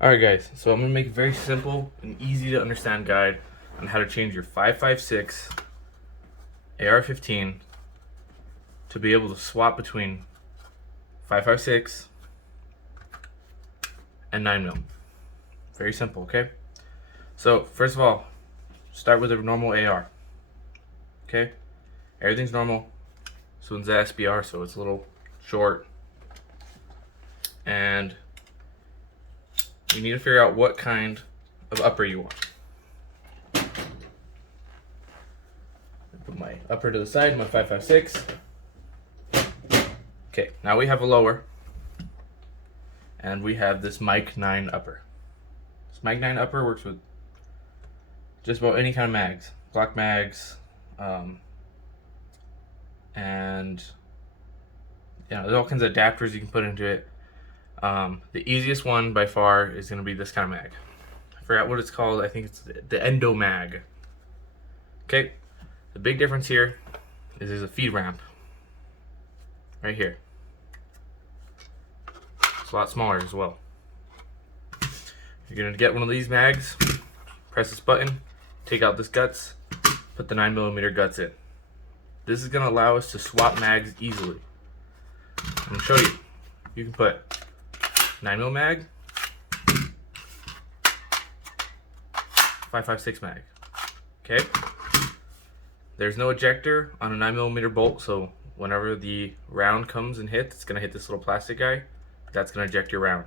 Alright guys, so I'm going to make a very simple and easy to understand guide on how to change your 5.56 AR-15 to be able to swap between 5.56 and 9mm. Very simple, okay? So first of all, start with a normal AR. Okay? Everything's normal. This one's the SBR, so it's a little short. And you need to figure out what kind of upper you want. Put my upper to the side, my 5.56. Okay, now we have a lower, and we have this Mic 9 upper. This Mic 9 upper works with just about any kind of mags, Glock mags, and yeah, there's all kinds of adapters you can put into it. The easiest one by far is going to be this kind of mag. I forgot what it's called. I think it's the endomag. Okay, the big difference here is there's a feed ramp right here. It's a lot smaller as well. You're going to get one of these mags, press this button, take out this guts, put the 9mm guts in. This is going to allow us to swap mags easily. I'm going to show you. You can put 9mm mag, 5.56 mag. Okay? There's no ejector on a 9mm bolt, so whenever the round comes and hits, it's going to hit this little plastic guy. That's going to eject your round.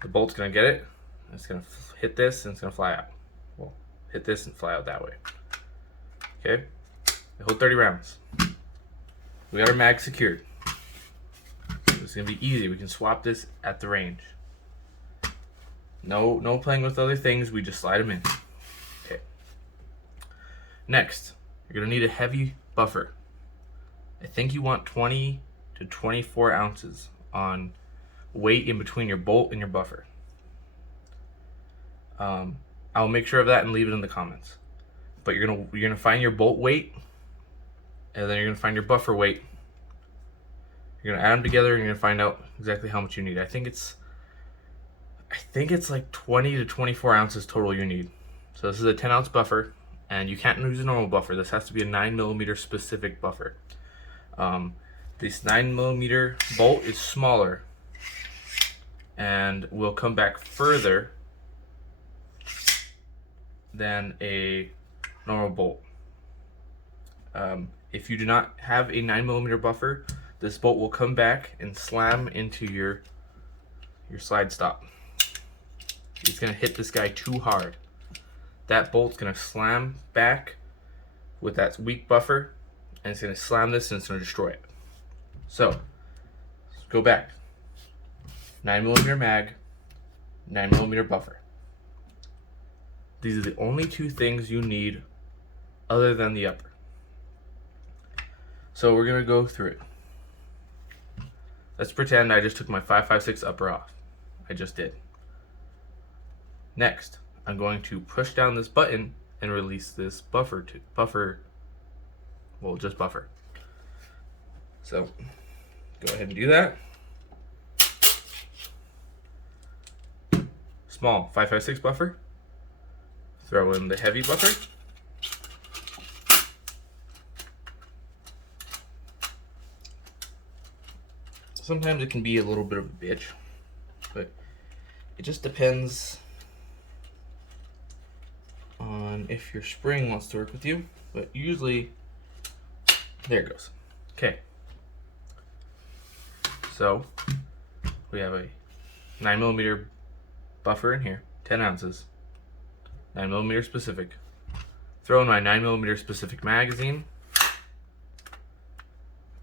The bolt's going to get it, it's going to hit this, and it's going to fly out. Well, hit this and fly out that way. Okay? They hold 30 rounds. We got our mag secured. It's going to be easy. We can swap this at the range. No playing with other things. We just slide them in. Okay. Next, you're going to need a heavy buffer. I think you want 20 to 24 ounces on weight in between your bolt and your buffer. I'll make sure of that and leave it in the comments. But you're gonna find your bolt weight, and then you're gonna find your buffer weight. You're gonna add them together, and you're gonna find out exactly how much you need. I think it's like 20 to 24 ounces total you need. So this is a 10-ounce buffer, and you can't use a normal buffer. This has to be a 9mm specific buffer. This 9mm bolt is smaller and will come back further than a normal bolt. If you do not have a 9mm buffer, this bolt will come back and slam into your slide stop. It's gonna hit this guy too hard. That bolt's gonna slam back with that weak buffer, and it's gonna slam this and it's gonna destroy it. So, let's go back. 9mm mag, 9mm buffer. These are the only two things you need other than the upper. So we're gonna go through it. Let's pretend I just took my 5.56 upper off. I just did. Next, I'm going to push down this button and release this buffer. Just buffer. So, go ahead and do that. Small 5.56 buffer. Throw in the heavy buffer. Sometimes it can be a little bit of a bitch, but it just depends on if your spring wants to work with you. But usually, there it goes. Okay. So, we have a 9mm buffer in here, 10 ounces, 9mm specific. Throw in my 9mm specific magazine,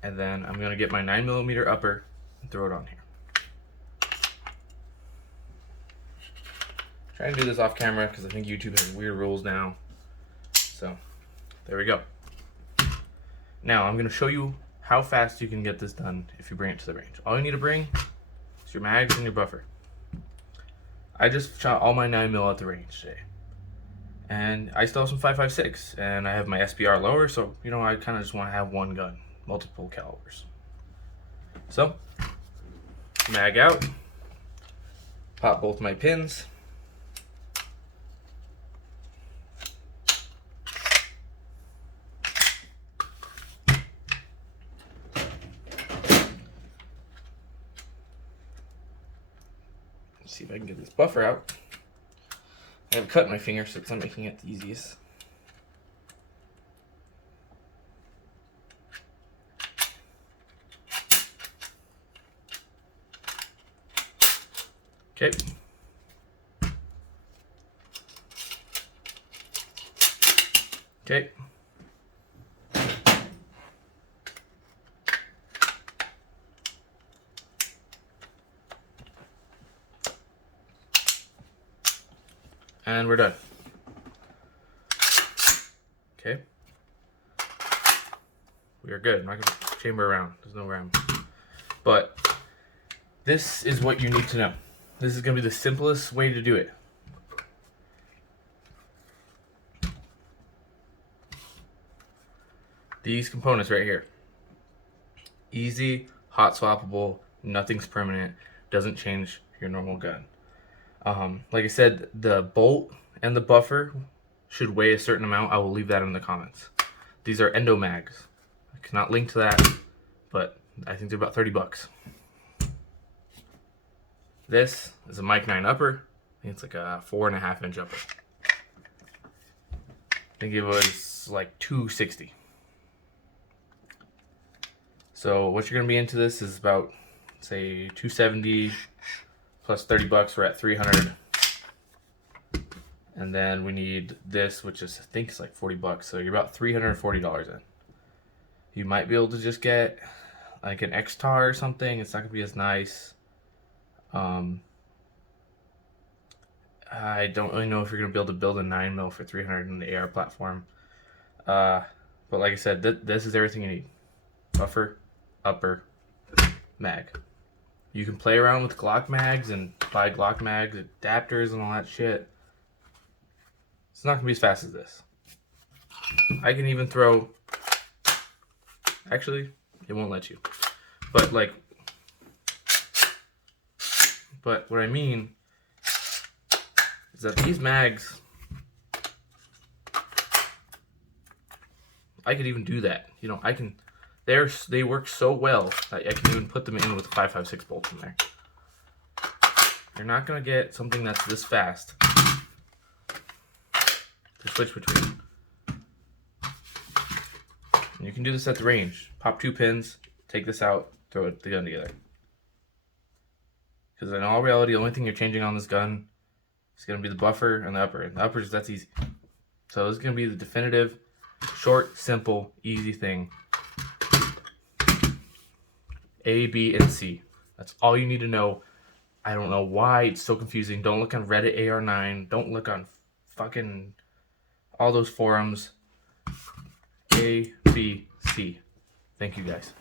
and then I'm going to get my 9mm upper and throw it on here. Trying to do this off camera because I think YouTube has weird rules now. So, there we go. Now, I'm going to show you how fast you can get this done if you bring it to the range. All you need to bring is your mags and your buffer. I just shot all my 9mm at the range today. And I still have some 5.56, and I have my SBR lower, so, you know, I kind of just want to have one gun, multiple calibers. So, mag out, Pop both my pins. Let's see if I can get this buffer out. I have cut my finger, so it's not making it the easiest. Okay. Okay. And we're done. Okay. We are good. I'm not going to chamber around. There's no ram. But this is what you need to know. This is going to be the simplest way to do it. These components right here. Easy, hot swappable, nothing's permanent, doesn't change your normal gun. Like I said, the bolt and the buffer should weigh a certain amount. I will leave that in the comments. These are endomags. I cannot link to that, but I think they're about 30 bucks. This is a Mike 9 upper. I think it's like a 4.5 inch upper. I think it was like $260. So what you're gonna be into this is about, say, $270 plus 30 bucks. We're at 300. And then we need this, which is, I think it's like 40 bucks. So you're about $340 in. You might be able to just get like an X-Tar or something. It's not gonna be as nice. I don't really know if you're gonna be able to build a 9mm for 300 in the AR platform. But like I said, this is everything you need. Buffer, upper, mag. You can play around with Glock mags and buy Glock mags, adapters, and all that shit. It's not gonna be as fast as this. I can even throw. Actually, it won't let you. But like, but what I mean is that these mags, I could even do that. You know, I can. They work so well that I can even put them in with a 5.56 bolt in there. You're not gonna get something that's this fast to switch between. And you can do this at the range. Pop 2 pins, take this out, throw the gun together. Because in all reality, the only thing you're changing on this gun is gonna be the buffer and the upper. And the uppers, that's easy. So this is gonna be the definitive, short, simple, easy thing. A, B, and C. That's all you need to know. I don't know why it's so confusing. Don't look on Reddit AR9. Don't look on fucking all those forums. A, B, C. Thank you guys.